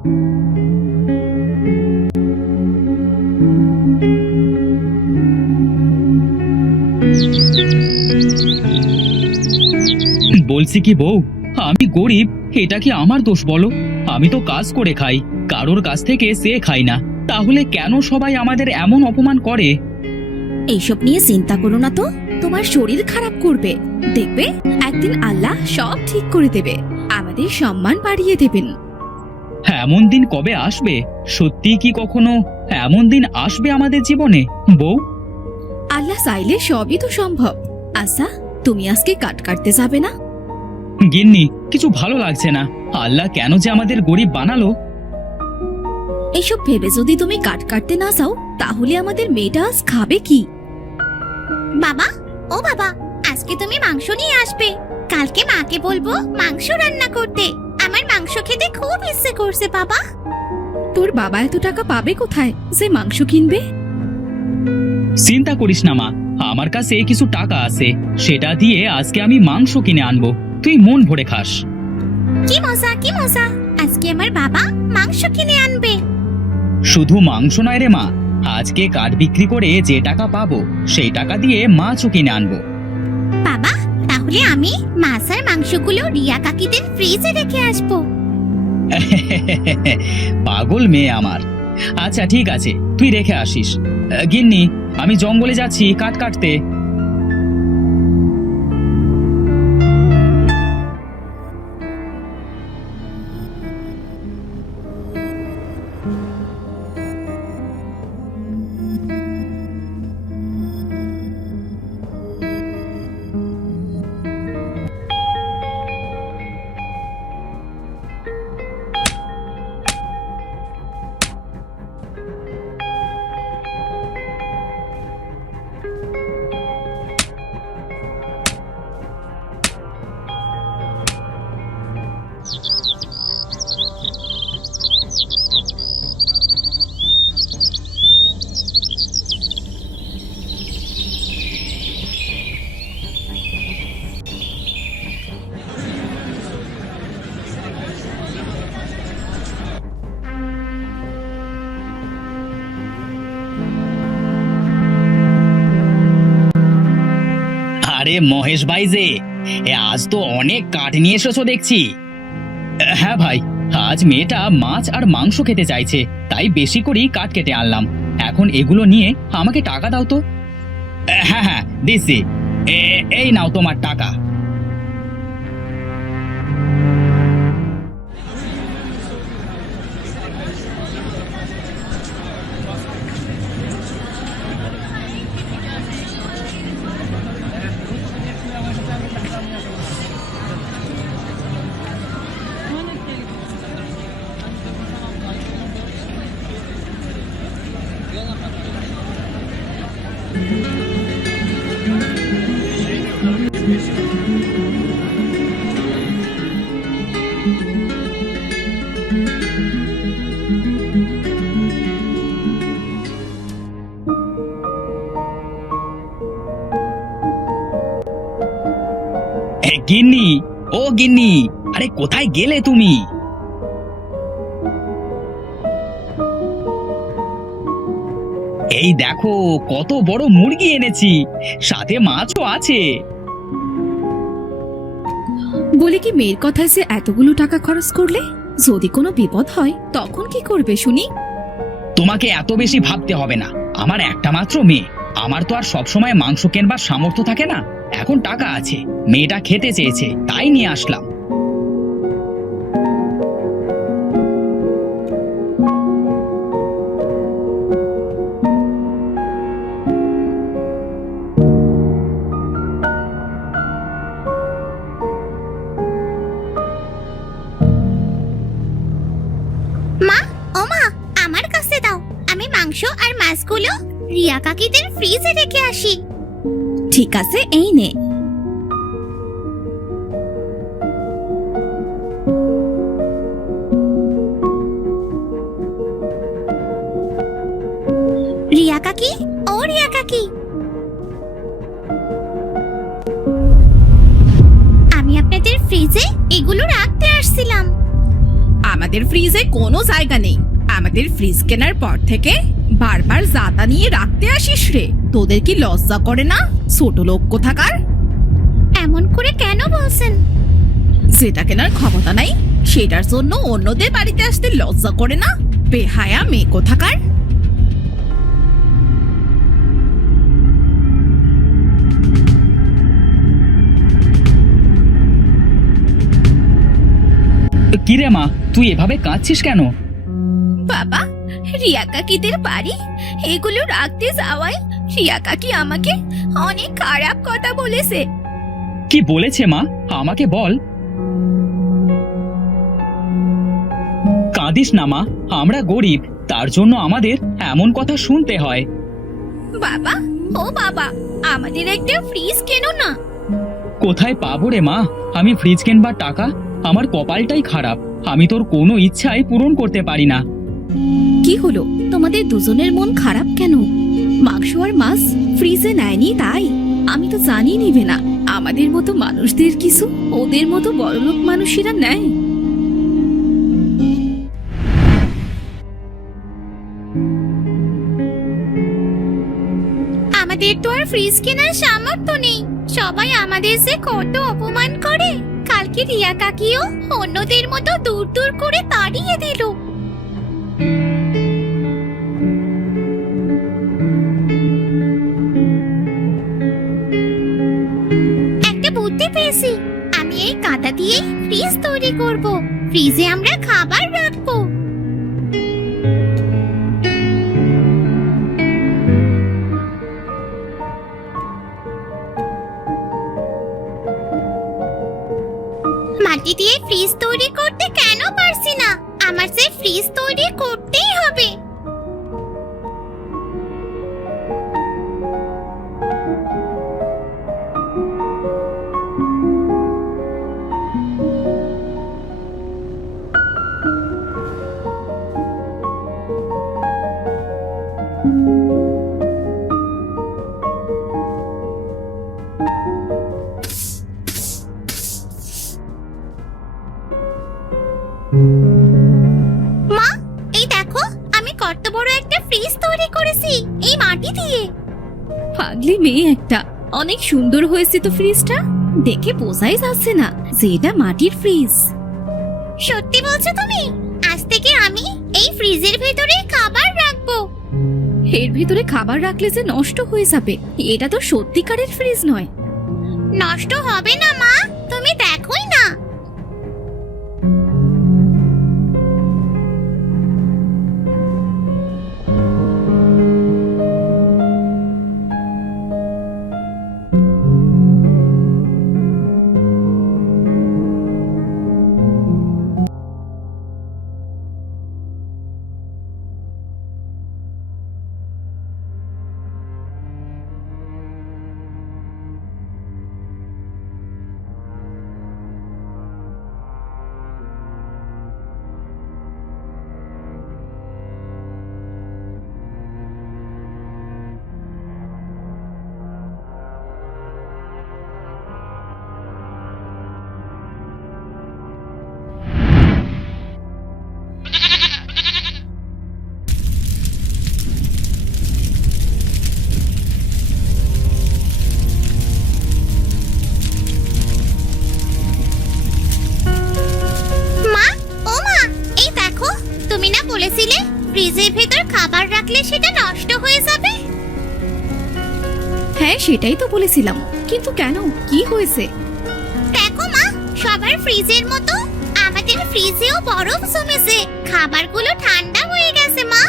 বলছি কি বউ, আমি গরিব, এটা কি আমার দোষ বলো? আমি তো কাজ করে খাই, কারোর কাছ থেকে সে খাই না। তাহলে কেন সবাই আমাদের এমন অপমান করে? এইসব নিয়ে চিন্তা করো না তো, তোমার শরীর খারাপ করবে। দেখবে একদিন আল্লাহ সব ঠিক করে দেবে, আমাদের সম্মান বাড়িয়ে দেবেন। এমন দিন কবে আসবে? সত্যি কি কখনো এমন দিন আসবে আমাদের জীবনে বউ? আল্লাহ চাইলে সবই তো সম্ভব। আচ্ছা, তুমি আজকে কাট কাটতে যাবে না? গিন্নি, কিছু ভালো লাগছে না। আল্লাহ কেন যে আমাদের গরিব বানালো? এইসব ভেবে যদি তুমি কাট কাটতে না চাও, তাহলে আমাদের মেয়েটা আজ খাবে কি? বাবা, ও বাবা, আজকে তুমি মাংস নিয়ে আসবে। কালকে মাকে বলবো মাংস রান্না করতে। আমার মাংস খেতে খুব ইচ্ছে করছে বাবা। তোর বাবা এত টাকা পাবে কোথায় যে মাংস কিনবে? চিন্তা করিস না মা, আমার কাছে কিছু টাকা আছে, সেটা দিয়ে আজকে আমি মাংস কিনে আনবো, তুই মন ভরে খাস। কি মজা, কি মজা! আজকে আমার বাবা মাংস কিনে আনবে। শুধু মাংস নয় রে মা, আজকে কাঠ বিক্রি করে যে টাকা পাবো সেই টাকা দিয়ে মাছও কিনে আনবো। বাবা, তাহলে আমি মাছ আর মাংসগুলো রিয়া কাকিদের ফ্রিজে রেখে আসবো। পাগল মেয়ে আমার। আচ্ছা ঠিক আছে, তুই রেখে আসিস। গিন্নি, আমি জঙ্গলে যাচ্ছি কাঠ কাটতে। আরে মহেশ ভাই যে, আজ তো অনেক কাঠ নিয়ে এসেছো দেখছি। হ্যাঁ ভাই, আজ মেয়েটা মাছ আর মাংস খেতে চাইছে, তাই বেশি করেই কাঠ কেটে আনলাম। এখন এগুলো নিয়ে আমাকে টাকা দাও তো। হ্যাঁ হ্যাঁ দিচ্ছি, এই নাও তোমার টাকা। গিন্নি, ও গিন্নি, আরে কোথায় গেলে তুমি? এই দেখো কত বড় মুরগি এনেছি, সাথে মাছও আছে। বলে কি মেয়ের কথায় যে এতগুলো টাকা খরচ করলে, যদি কোনো বিপদ হয় তখন কি করবে শুনি? তোমাকে এত বেশি ভাবতে হবে না, আমার একটা মাত্র মেয়ে, আমার তো আর সবসময় মাংস কেনবার সামর্থ্য থাকে না। এখন টাকা আছে, মেয়েটা খেতে চেয়েছে তাই নিয়ে আসলাম। মা, ও মা, আমার কাছে দাও, আমি মাংস আর মাছগুলো রিয়া কাকিদের ফ্রিজে রেখে আসি। ঠিক আছে, এই নে। রিয়া কাকি, ও রিয়া কাকি, আমি আপনাদের ফ্রিজে এগুলো রাখতে আসছিলাম। আমাদের আমাদের ফ্রিজে কোনো জায়গা নেই। আমাদের ফ্রিজ কেনার পর থেকে বারবার জাতা নিয়ে রাখতে আসিস রে। তোদের কি লজ্জা করে না, ছোট লোক কোথাকার? এমন করে কেন বলছেন? যেটা কেনার ক্ষমতা নাই সেটার জন্য অন্যদের বাড়িতে আসতে লজ্জা করে না? বেহায়া মেয়ে কোথাকার। কিরে মা, তুই এভাবে কাঁদছিস কেন? বাবা, রিয়া কাকিদের বাড়ি এগুলো রাখতে যাওয়ায় রিয়া কাকি আমাকে অনেক খারাপ কথা বলেছে। কি বলেছে মা, আমাকে বল। কাঁদিস না মা, আমরা গরিব, তার জন্য আমাদের এমন কথা শুনতে হয়। বাবা, ও বাবা, আমাদের একটা ফ্রিজ কেনো না। কোথায় পাবো রে মা আমি ফ্রিজ কিনবার টাকা? আমার কপালটাই খারাপ, আমি তোর কোনো ইচ্ছাই পূরণ করতে পারি না। কি হলো, তোমাদের দুজনের মন খারাপ কেন? মাংস আর মাছ ফ্রিজে নেয়নি তাই? আমি তো জানি নিবে না। আমাদের মতো মানুষদের কিছু ওদের মতো বড়লোক মানুষেরা নেয়। আমাদের তো আর ফ্রিজ কেনার সামর্থ্য নেই। সবাই আমাদের যে কত অপমান করে। কালকে রিয়া কাকিও অন্যদের মতো দূর দূর করে তাড়িয়ে দিল। একটা বুদ্ধি পেয়েছি, আমি এই কাঁটা দিয়ে ফ্রিজ তৈরি করব। ফ্রিজে আমরা খাবার রাখবো। মাটি দিয়ে ফ্রিজ তৈরি করতে কেন পারছি না? আমার যে ফ্রিজ তৈরি করতেই হবে। মা, এই দেখো, আমি কত বড় একটা ফ্রিজ তৈরি করেছি এই মাটি দিয়ে। পাগলি মেয়ে একটা, অনেক সুন্দর হয়েছে তো ফ্রিজটা। দেখে বোঝাই যাচ্ছে না যে এটা মাটির ফ্রিজ। সত্যি বলছো তুমি? আজ থেকে আমি এই ফ্রিজের ভেতরে খাবার রাখবো। এর ভিতরে খাবার রাখলে যে নষ্ট হয়ে যাবে। এটা তো সত্যিকারের ফ্রিজ নয়। নষ্ট হবে না মা, তুমি দেখোই না। বলেছিলে ফ্রিজের ভেতর খাবার রাখলে সেটা নষ্ট হয়ে যাবে। হ্যাঁ, সেটাই তো বলেছিলাম, কিন্তু কেন, কি হয়েছে? দেখো মা, সবার ফ্রিজের মতো আমাদের ফ্রিজেও বরফ জমেছে। খাবারগুলো ঠান্ডা হয়ে গেছে মা।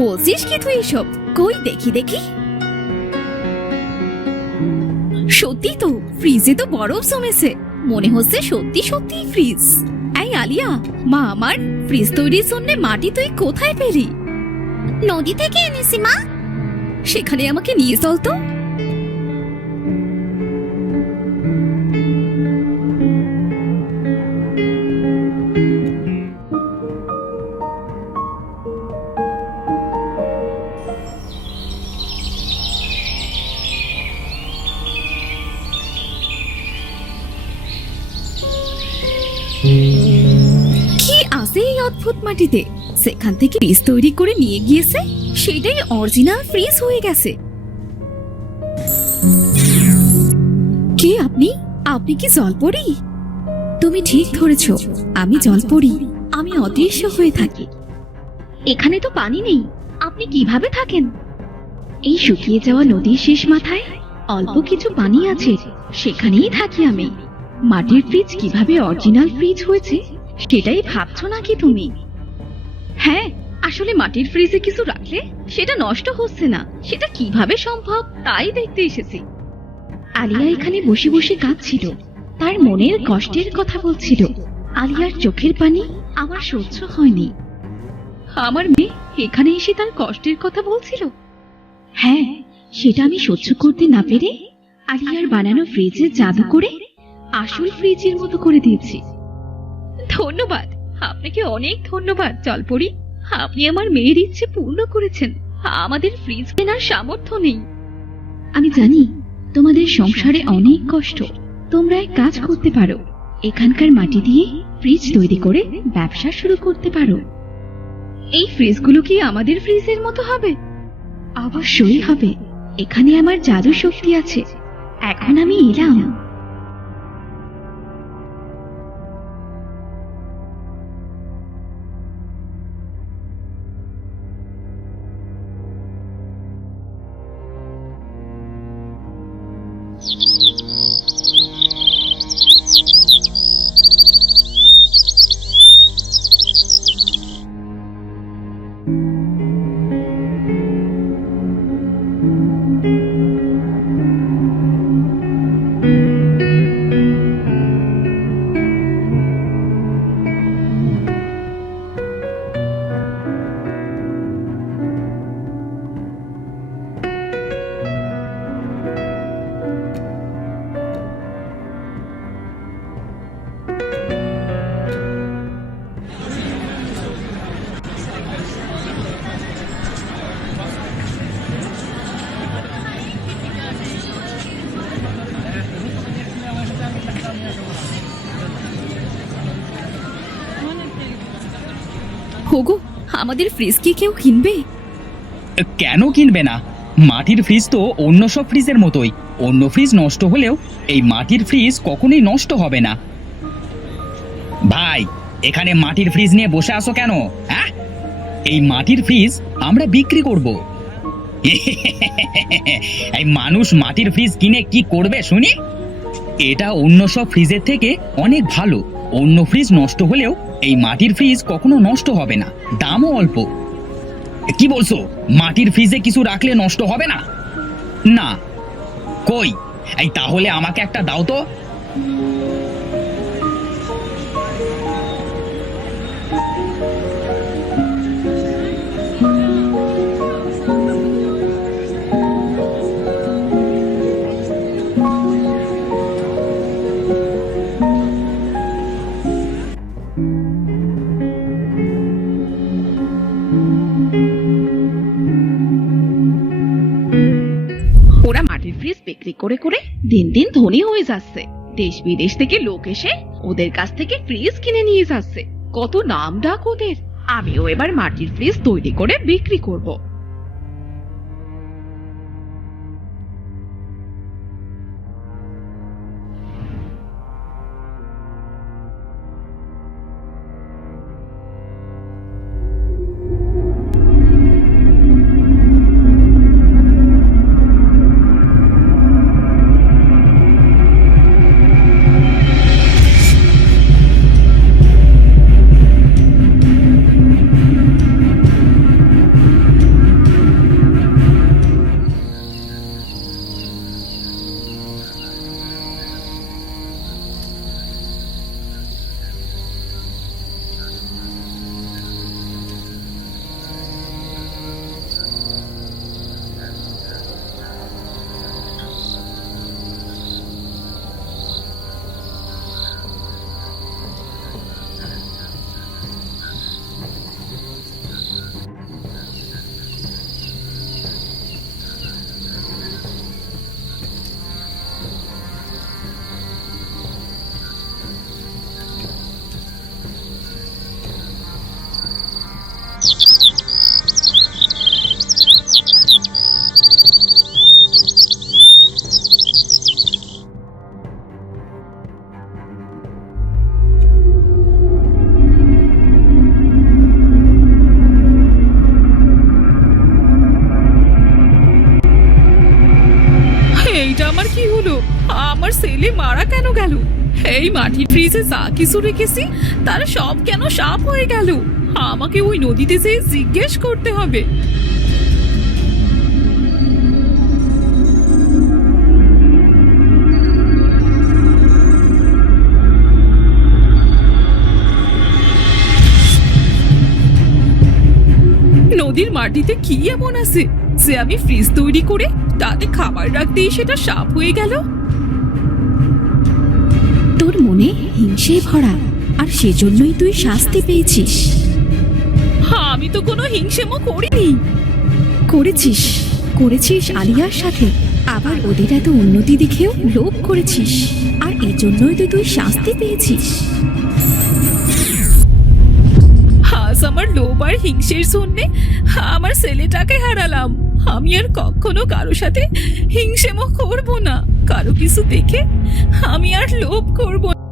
বলছিস কি তুই এসব? কই দেখি দেখি। সত্যি তো, ফ্রিজে তো বরফ জমেছে। মনে হচ্ছে সত্যি সত্যি ফ্রিজ। এই আলিয়া, মা আমার, ফ্রিজ তৈরির জন্য মাটি তুই কোথায় পেলি? নদী থেকে এনেছি মা। সেখানে আমাকে নিয়ে চল তো। কি অদ্ভুত মাটিতে সেখান থেকে ফ্রিজ তৈরি করে নিয়ে গিয়েছে, সেটাই অরিজিনাল ফ্রিজ হয়ে গেছে। কে আপনি? আপনি কি জলপরি? তুমি ঠিক ধরেছ, আমি জলপরি। আমি অদৃশ্য হয়ে থাকি। এখানে তো পানি নেই, আপনি কিভাবে থাকেন? এই শুকিয়ে যাওয়া নদীর শেষ মাথায় অল্প কিছু পানি আছে, সেখানেই থাকি আমি। মাটির ফ্রিজ কিভাবে অরিজিনাল ফ্রিজ হয়েছে সেটাই ভাবছো নাকি তুমি? হ্যাঁ, আসলে মাটির ফ্রিজে কিছু রাখলে সেটা নষ্ট হচ্ছে না, সেটা কিভাবে সম্ভব তাই দেখতে এসেছি। আলিয়া এখানে বসে বসে কাঁদছিল, তার মনের কষ্টের কথা বলছিল। আলিয়ার চোখের পানি আমার সহ্য হয়নি। আমার মেয়ে এখানে এসে তার কষ্টের কথা বলছিল। হ্যাঁ, সেটা আমি সহ্য করতে না পেরে আলিয়ার বানানো ফ্রিজে জাদু করে আসল ফ্রিজের মতো করে দিয়েছি। ধন্যবাদ, আপনাকে অনেক ধন্যবাদ জলপরি। আপনি আমার মেয়ের ইচ্ছে পূর্ণ করেছেন। আমাদের ফ্রিজ কেনার সামর্থ্য নেই। আমি জানি তোমাদের সংসারে অনেক কষ্ট। তোমরা এক কাজ করতে পারো, এখানকার মাটি দিয়ে ফ্রিজ তৈরি করে ব্যবসা শুরু করতে পারো। এই ফ্রিজগুলো কি আমাদের ফ্রিজের মতো হবে? অবশ্যই হবে। এখানে আমার জাদু শক্তি আছে। এখন আমি এলাম। হোগো, আমাদের ফ্রিজ কি কেউ কিনবে? কেন কিনবে না? মাটির ফ্রিজ তো অন্য সব ফ্রিজের মতোই। অন্য ফ্রিজ নষ্ট হলেও এই মাটির ফ্রিজ কখনোই নষ্ট হবে না। ভাই, এখানে মাটির ফ্রিজ নিয়ে বসে আছো কেন? হ্যাঁ, এই মাটির ফ্রিজ আমরা বিক্রি করব। এই মানুষ মাটির ফ্রিজ কিনে কি করবে শুনি? এটা অন্য সব ফ্রিজের থেকে অনেক ভালো। অন্য ফ্রিজ নষ্ট হলেও এই মাটির ফ্রিজ কখনো নষ্ট হবে না, দামও অল্প। কি বলছো? মাটির ফ্রিজে কিছু রাখলে নষ্ট হবে না? না। কই, এই তাহলে আমাকে একটা দাও তো। ওরা মাটির ফ্রিজ বিক্রি করে করে দিন দিন ধনী হয়ে যাচ্ছে। দেশ বিদেশ থেকে লোক এসে ওদের কাছ থেকে ফ্রিজ কিনে নিয়ে যাচ্ছে। কত নাম ডাক ওদের। আমিও এবার মাটির ফ্রিজ তৈরি করে বিক্রি করব। এইটা আমার কি হলো? আমার ছেলে মারা কেন গেল? এই মাটির ফ্রিজে যা কিছু রেখেছি তার সব কেন সাপ হয়ে গেল? আমাকে ওই নদীতে যেয়ে জিজ্ঞেস করতে হবে। নদীর মাটিতে কি এমন আছে যে আমি ফ্রিজ তৈরি করে তাতে খাবার রাখতেই সেটা সাপ হয়ে গেল? তোর মনে হিংসে ভরা, আর সেজন্যই তুই শাস্তি পেয়েছিস। আমি তো কোনো হিংসেমো করিনি। করেছিস, করেছিস আলিয়ার সাথে। আবার ওদের এত উন্নতি দেখেও লোভ করেছিস, আর এজন্যই তো তুই শাস্তি পেয়েছিস। আজ আমার লোভ আর হিংসের জন্যে আমার ছেলেটাকে হারালাম। আমি আর কখনো কারো সাথে হিংসেমো করব না। কারো কিছু দেখে আমি আর লোভ করব না।